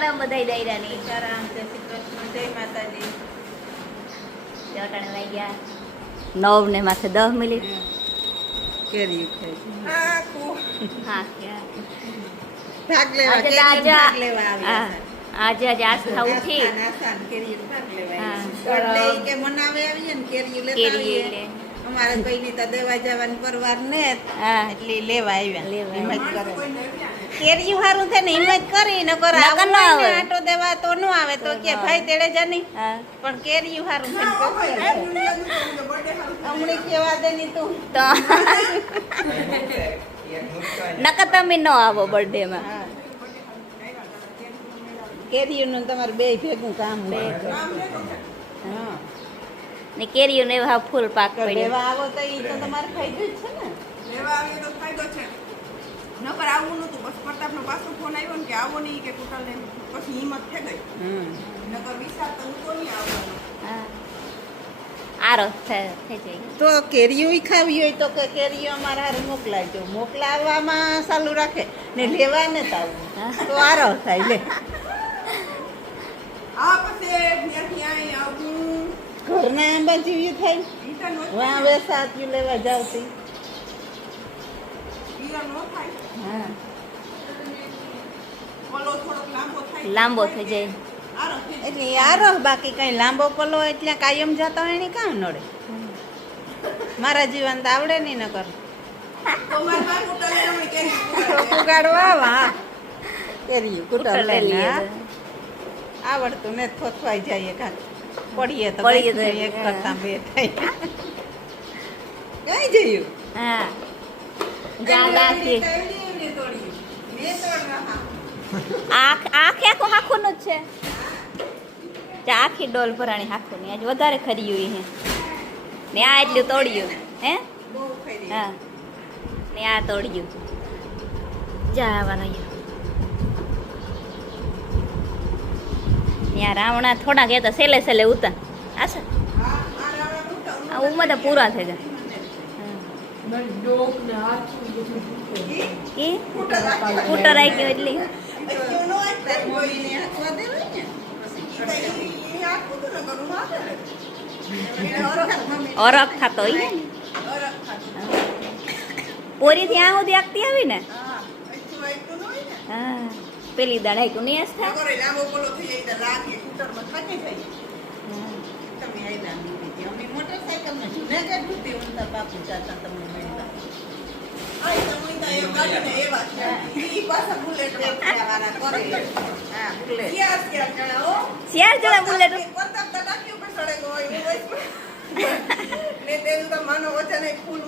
સીતારામ બધાય દાયરાની સીતારામ જય શ્રી કૃષ્ણ જય માતાજી. ચટાણે વાગ્યા. નવ ને માથે દસ મિનિટ. કેરી ખાય છે. હા ક્યાં ભાગ લેવા આજે આજે ભાગ લેવા આજે આજે આસ્થા ઉઠી. કે મનાવે આવીએ ને કેરી લેતા કેરી આવીએ. લે. અમારે કઈ ની તો દેવા જવાની પરવાર ને એટલે લેવા આવ્યા. લેવા હિંમત કરે કેરીયું હારું છે ને હિંમત કરી ન કર આવું ન આવે. આટો દેવા તો ન આવે તો કે ભાઈ તેડે જની પણ કેરીયું હારું છે ને પછી કેવા દેની તું. તો નકર તમે ન આવો બર્થડે માં કેરીઓનું તમારે બે ભેગું કામ બે હા. ને કેરીઓને એવા ફૂલ પાક તો પડ્યો. આવો તો ઈ તો તમારે ફાયદો જ છે ને. લેવા આવીએ તો ફાયદો છે. નકર આવું નતું બસ પ્રતાપનો પાછો ફોન આવ્યો ને કે આવો નહીં કે કુટલ ને પછી હિંમત થઈ ગઈ. હમ. નકર વિચાર તો હું તો નહીં આવવાનો. આરો થઈ જાય તો કેરીઓ ખાવી હોય તો કે કેરીઓ અમારા હારે મોકલાવજો. મોકલાવવામાં ચાલુ રાખે ને લેવા ને તો આવું. તો આરો થાય લે. આ પછી આવું. ઘરના આંબા જેવી થાય. વાં વેસાતું લેવા. જાવતી ઈરા નો થાય. લાંબો થઈ જાય. એટલે આરો બાકી કઈ લાંબો પલો એટલે કાયમ જતા હોય એની કામ નડે. મારા જીવન તો આવડે નહીં ન કર તો મારે મારે કુટલ ને અમે કેરી કુટાડીએ. ઉગાડવા વાહ કેરી કુટર લઈ આવડતું ને થોથવાઈ જાય કાં પડીએ તો પડીએ તો એક કરતા બે થાય કઈ જયું હા. જા દાખી એવડી એવડી તોડ્યું. મેં તોડ રહ્યા. આખ આખે આખો હાંખુંનું જ છે આખી ડોલ ભરાણી હાખું ની આજ વધારે ખર્યું હે ને આ એટલું તોડ્યું હે હા ને આ તોડ્યું જવાનું ત્યાં રાવણા થોડા ગયા તો સેલે સેલે ઉતા આ ઉંમર પૂરા થઈ જાય કે કૂટર આવી ગયો એટલી. અરખ થતો હોય. પોરી ત્યાં સુધી આગતી આવી ને? પેલી દડાઈ કુ નહીં તો જણા બુલેટ. ને તેનું માનો વચન એક ફૂલ.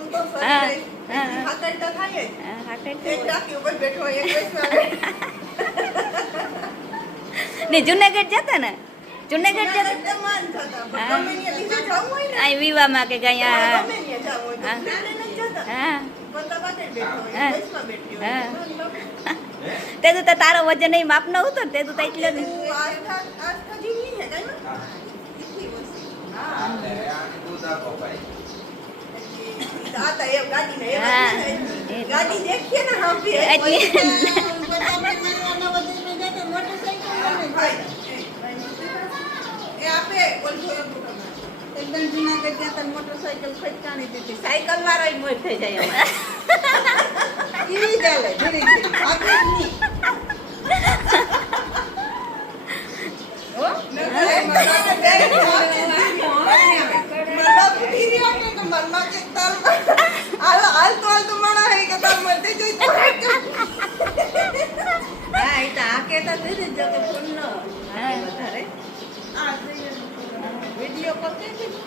હાકડ તો થાય જ એક. ઉપર બેઠો એક ને જુનાગઢ જતા ને જુનાગઢ જતા માન થતા પણ ગમે જવું હોય ને વિવામાં કે આ હા. જતા હા પ્રતાપ આગળ બેઠો હોય હા. વચમાં બેઠી હા. હોય તે તું તો તારો વજન નહીં માપ ન ઉતર તે તું તો એટલે જ એકદમ જુનાગઢ ગયા તને મોટરસાયકલ ખચકાણી દીધી. સાયકલ વાળો મોટ થઈ જાય એવી ચાલે ધીરે ધીરે આપણે નહીં. હો? નકર એ મરદાને બે હાથે નાખી હોવાની આવે. મરદા ઉઠી રહ્યો ને તો મરમાં કે તાર હાલ હાલ તો હાલ તો માણા હે કે તાર મરતે જોઈ તો હા એ તો આ કહેતા દીધી જો કે ફોન ન હાલે વધારે આ જોઈએ. વીડિયો કોલ કે છે ઓહ. કેરી એમ દેખાય અમે વાતું વાતું કરીએ ને.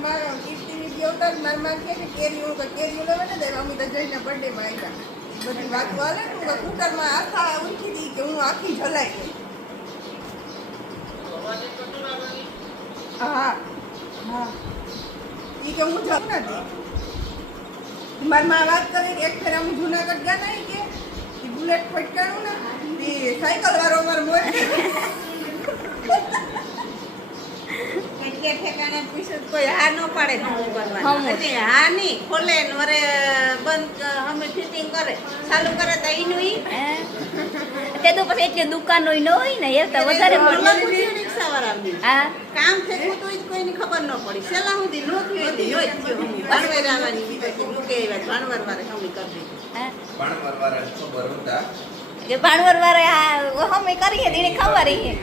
માર કીર્તિની દેવતા માર માર કે કેરી હું કેરી લેવા ને અમે તો જઈને બર્થડે માં આવ્યા બધી વાતો હાલે ને હું કુટરમાં આખા ઉઠી દી કે હું આખી જલાઈ ગઈ હા હા ઈ કે હું જમ નથી. મારી માં વાત કરી એક ફેર હું જુનાગઢ ગયા નહીં કે બુલેટ ફટકાણું ને એ સાયકલ વાળો મારો મોર જગ્યા ઠેકાણે પૂછ્યું કોઈ હા ન પાડે કરવાનું. હા નહીં ખોલે ને વરે બંધ અમે ફિટિંગ કરે. ચાલુ કરે તો એનું? તે તો પછી એટલી દુકાનો ન હોય ને એ તો વધારે રિક્ષાવાળાને. હા? કામ થયું તો જ કોઈની ખબર ન પડી. છેલ્લા સુધી નો થયું એટલે નો જ થયું. હમી. ભાણવર આવવાની બીજેથી મૂકે આવ્યા ભાણવર વાળે હમી કરી દીધું. હા? ખબર હતા કે ભાણવર વાળે આ અમે કરીએ તો ખબર છે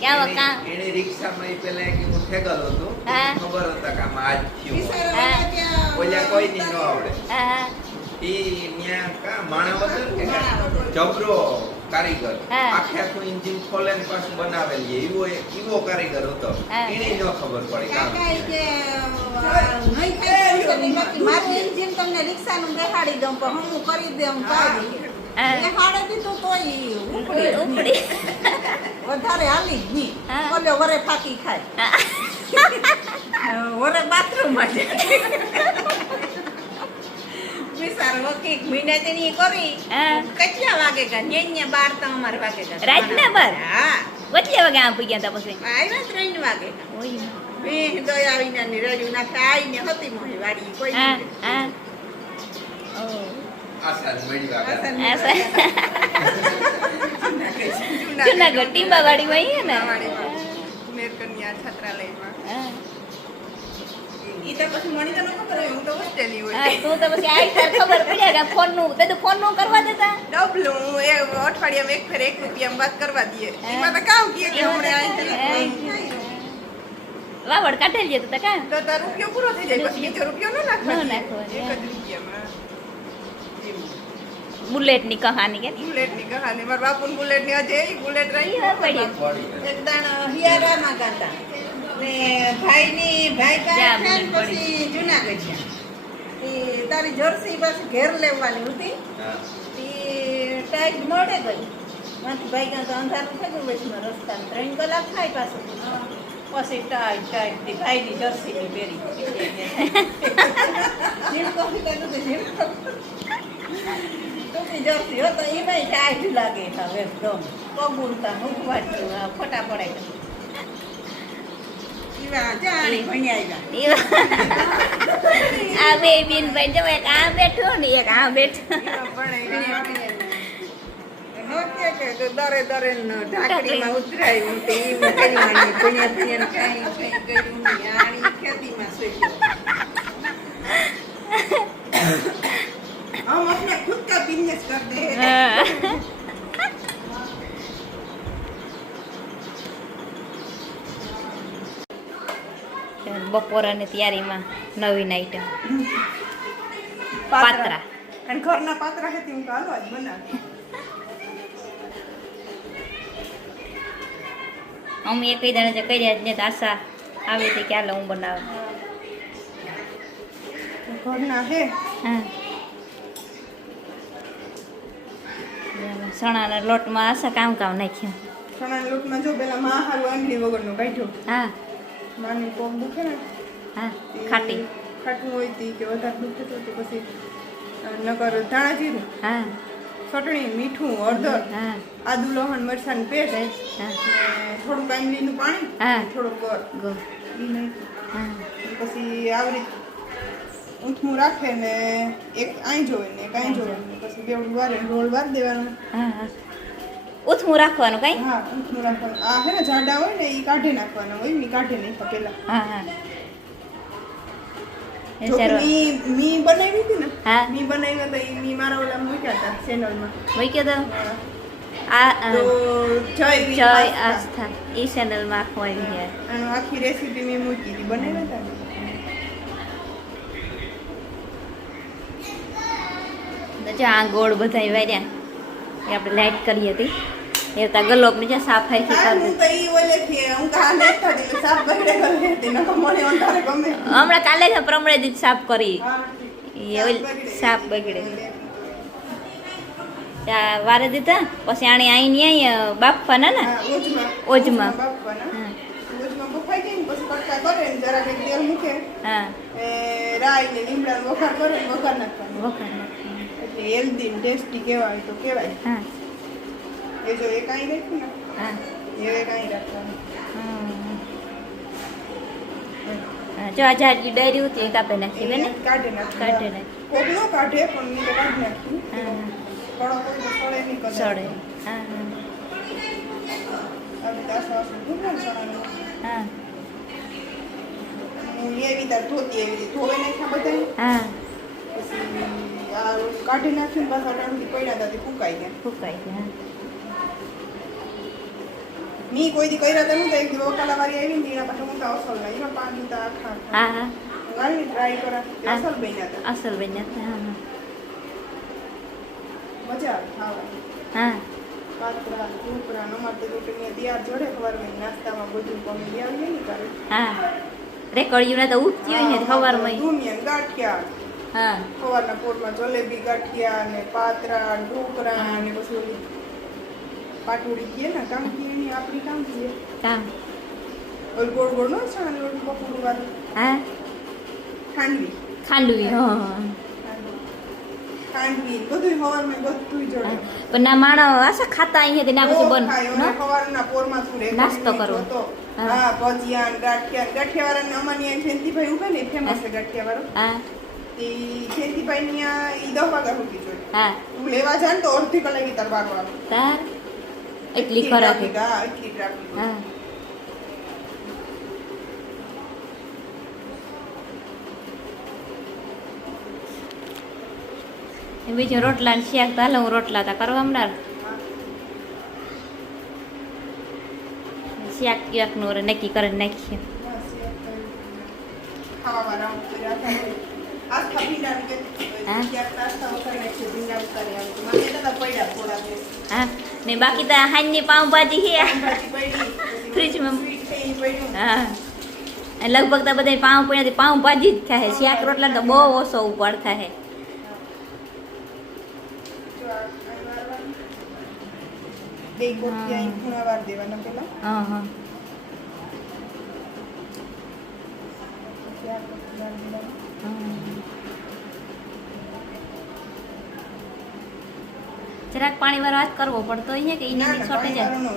કે કામ એની- રિક્ષામાં પેલા એક એવું ઠેકલ હતું. ખબર હતા કે આજ થયું બિચારા ઓલા ત્યાં ન આવડે. હા ઈ ન્યા કા માણાવદર કે જબરો. કારીગર. આખે આખું એન્જિન ખોલે ને પાછું બનાવેલી એવો એવો કારીગર હતો એને ન ખબર પડી કામ મારું engine તમને રિક્ષાનું બેહાડી દઉં પણ હું કરી દઉં. બેહાડી દીધું તોય ઉપડી ઉપડી વધારે હાલી જ નહીં હા. વરે ફાકી ખાય વરે બાથરૂમ માટે બિચારો રાતના બાર? હા. વચ્ચે વાગે આમ પી ગયા તા પછી? આવ્યા ત્રણ વાગે. ઓય. મેં. દયા વિના ની રજુ નાખે આઈને હતી મોહી વાડી કોઈ હા હા. ની જૂનાગઢ. ટીંબાવાડીમાં માં ને? છાત્રાલયમાં. હા. ઈ તો પછી મને તો ન ખબર હોય હું તો હોસ્ટેલી હોય. તું તો પછી આઈ તાર ખબર પડ્યા કે ફોનનું તે તો ફોનનું કરવા દેતા. ડબલું એ અઠવાડિયામાં એક ફેર એક રૂપિયામાં વાત કરવા દઈએ. એમાં તો કામ કીએ કે હમણાં અહીં વાવડ કાઢેલ જતું તા કા તો તાર રૂપિયો પૂરો થઈ જાય. પછી બીજો રૂપિયો ન નાખવા ન નાખવાનો, એક જ રૂપિયામાં. બુલેટની કહાની કે? બુલેટની કહાની. મારા બાપુ બુલેટની ની ઈ બુલેટ રહી પડી. એક દાણ હિયારામાં ગાતા. ને ભાઈની ભાઈ પાસે છે ને પછી જુનાગઢ છે એ તારી જર્સી પાછી ઘેર લેવાની હતી. એ ટાઈટ મળે ગઈ. માંથી ભાઈ કાં તો અંધારું થઈ ગયું વચમાં રસ્તામાં ત્રણ કલાક થાય પાછું. પછી ટાઈટ ટાઈટ ભાઈની જર્સી ની પહેરી. ફીકા તો ઝીણકો તૂટી જર્સી હો તો એમાંય ટાઈટ લાગે હવે એકદમ પગુડતા મૂકવાથી ફટા પડે ઈવા જાણી ભણ્યા આવ્યા આ બે બેન ભાઈ જો એક આ બેઠો ને એક આ બેઠો નોકીએ કે દરે દરે ન ઢાંકણીમાં ઉતરાયું તે ઈ મૂકેલી માની ભણ્યા ભણ્યા કાંઈ કંઈ કર્યું નહીં આણી ખેતીમાં શીખ્યો हम अपना खुद का बिजनेस करते हैं બપોરાની તૈયારીમાં નવીન આઈટમ પાત્રા. અને ઘરના પાત્રા છે હું કાલો જ બનાવી અમે એક દાડે જે કર્યા જ ને આશા આવી હતી કે હાલો હું બનાવું. ઘરના હે હા. સણાના લોટમાં આશા કામ કામ નાખ્યું. ચણાના લોટમાં જો પેલા માં હારું આંગળી વગરનો કાઢ્યું. હા. માની પગ દુખે ને હા ખાટી. ખાટું હોય તી કે વધારે દુખે તો પછી નગર ધાણા જીરું હા. ચટણી મીઠું હળદર હા. આદુ લહણ મરચાંની પેસ્ટ થોડુંક આંગળીનું પાણી હા. થોડુંક ગોળ. પછી આવી રીતે ઊંઠું રાખે ને એક આઈ જોવે ને એક આઈ જોવે ને પછી બેવડું વારે રોલ વાર દેવાનું. ઉથમું રાખવાનું કઈ? હા ઉથમું રાખવાનું. આ હે ને જાડા હોય ને એ કાઢી નાખવાના હોય મી કાઢી નહીં પકેલા હા હા. એ જો કે સારું. મી મી બનાવી હતી ને હા. મી બનાવી તો ઈ મી મારા ઓલા મૂક્યા હતા ચેનલમાં મૂક્યો તો? આ આ, જય જય આસ્થા. એ ચેનલમાં આખું આવી ગયા. અને આખી રેસીપી મેં મૂકી હતી. બનાવી હતા જો આ ગોળ બધા વાર્યા. એ આપણે લાઈટ કરી હતી. એ તા ગલોબ ಸಾಫ್ ગમે હમણાં કાલે જ પ્રમણે દીધ સાફ કરી. એ ઓલી સાફ બગડે. વારે દીધા પછી આણી આઈને અહીં બાફવાના ને? ઓજમાં. હા. રાઈ ને કરે નાખવાનું. હેલ્ધી ટેસ્ટી કહેવાય તો કહેવાય. હા. એ જો એક અહીં રાખ્યું ને હા એ એક અહીં રાખવાનું હમ. જો આ જાડી ડાયરી હતી એ કાપી નાખી બેન એને કાઢી નાખી. કાઢી નાખી. કોક નો કાઢે પણ મેં તો કાઢી નાખી. હા કડક હોય તો સળે નહીં કદાચ. સડે હા હા આવી રીતે આસુ આસુ ભૂંગળા ચણાનું. હા હું એવી તાર ધોતી એવી રીતે ધોઈ નાખ્યા બધાય. હા પછી આ કાઢી નાખીને પાછા અટાણુંથી પડ્યા હતા તે ફૂંકાઈ ગયા ફૂકાઈ ગયા મી કોઈ દી કર્યા હતા નહોતા એક દી વકાલા વાળી આવી ને એના પાછળ મોટા અસલ ના એમાં પાણી તા આખા હા હા. વાળી ટ્રાય કરા અસલ બન્યા હતા. અસલ બેન હા હા. મજા આવે હા. પાત્રા ઢોકળા નમાતે રોટલી તૈયાર જોડે ખવારમાં નાસ્તામાં બધું લઈ ને તારે હા. રેકડિયું ને તો ઉઠતી હોય ને સવારમાં. દુનિયા ગાંઠિયા. હા. સવારના પોટમાં જલેબી ગાંઠિયા ને પાત્રા ઢોકળા ને પછી પાટુડી પાટોડી ને કામ આપણી કામ કીએ કામ? ઓલી ગોળ ગોળ નો છે ને ઓલી બપોરું વાળી હા? ખાંડવી. ખાંડવી હા ખાંડવી. બધું સવારમાં બધું જોડે. પણ ના માણસ આશા ખાતા અહીંયા ના પછી બન ખાય, અને સવારના પોરમાં શું રે? નાસ્તો કરો હા. હા ભજીયા ગાંઠિયા ગાંઠિયા ને. ગાંઠિયાવાળાને અમારી અહીં જયંતિભાઈ ઊભા ને ફેમસ છે ગાંઠિયાવાળો. હા. તે જયંતિભાઈ ત્યાં ઈ દસ વાગ્યા સુધી જોઈએ હા. તું લેવા જાન તો અડધી કલાક તાર બારવા આવે. તાર? એટલી ટ્રાફિક, હા બીજું રોટલા ને શાક તો હું રોટલા તા કરવા હમણાં શાક ક્યાંકનું નક્કી કરીને નાખીએ. હા. હા ને બાકી તો હાંજની પાઉંભાજી છે. ભાજી ફ્રીજમાં. હા. લગભગ તો બધા પાઉં પડ્યા પાઉંભાજી જ થાય. શાક રોટલા તો બહુ ઓછો ઉપર થાય. હા હા પછી આ ગોઠિયા વાર દેવાના. હમ. જરાક પાણી વાળો હાથ કરવો પડતો અહીંયા કે ના, એને છોટી જાય નો.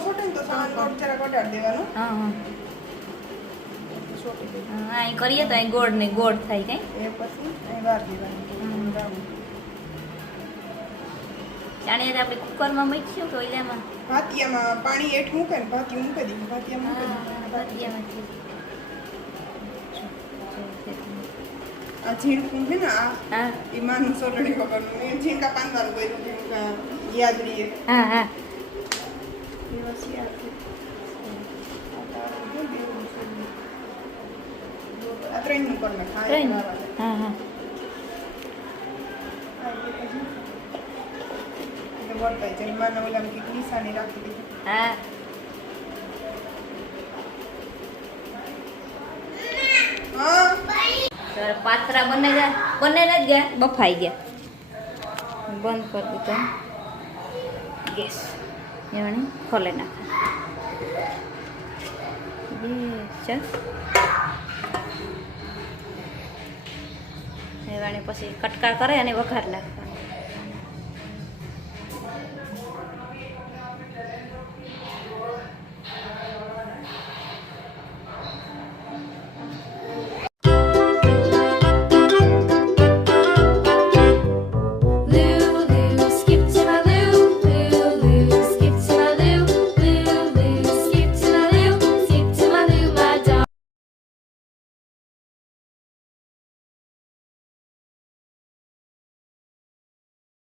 છોટે તો સવારે જરાક વટાડ દેવાનો. હા હા કરીએ તો અહીં ગોળ ને ગોળ થાય કઈ એ પછી અહીં વાર દેવાની. હમ. તો આપણે કુકરમાં મૂકીશું કે ઓઈલામાં ભાતિયામાં પાણી એઠ મૂકે ને ભાતિયું મૂકી દીધું ભાતિયામાં મૂકી દીધું. આ ઝીણકું છે ને આ એ માનું સોલડી વગરનું મેં ઝીણકા પાંદવાનું કર્યું યાદ રહીએ હા હા ત્રણનું કરી નાખ. આ એક ત્રણ લાવવા દે. હા હા વર્તાય રાખી દીધી. હા ત્યારે પાત્રા બને ગયા બને જ ગયા. બફાઈ ગયા. બંધ કરી દીધો. ગેસ. એને ખોલે નાખે. પછી કટકા કરે અને વઘાર નાખવા